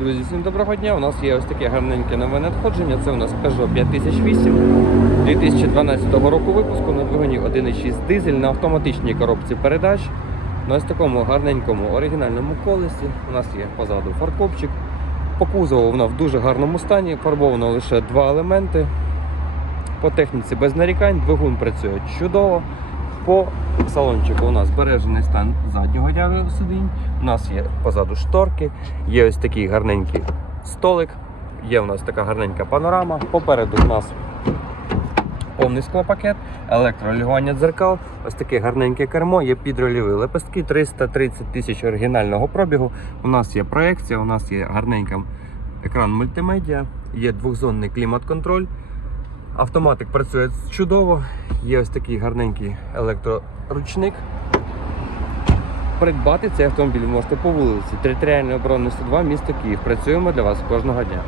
Друзі, всім доброго дня. У нас є ось таке гарненьке нове надходження. Це у нас Peugeot 5008 2012 року випуску на двигуні 1.6 дизель на автоматичній коробці передач. На ось такому гарненькому оригінальному колесі. У нас є позаду фаркопчик. По кузову вона в дуже гарному стані, фарбовано лише два елементи. По техніці без нарікань, двигун працює чудово. По салончику у нас збережений стан заднього ряду сидінь. У нас є позаду шторки, є ось такий гарненький столик, є у нас така гарненька панорама. Попереду у нас повний склопакет, електролігування дзеркал, ось таке гарненьке кермо, є підрольові лепестки, 330 тисяч оригінального пробігу. У нас є проекція, у нас є гарненька екран мультимедіа, є двохзонний клімат-контроль. Автоматик працює чудово, є ось такий гарненький електроручник. Придбати цей автомобіль можете по вулиці Територіальної оборони 102, місто Київ. Працюємо для вас кожного дня.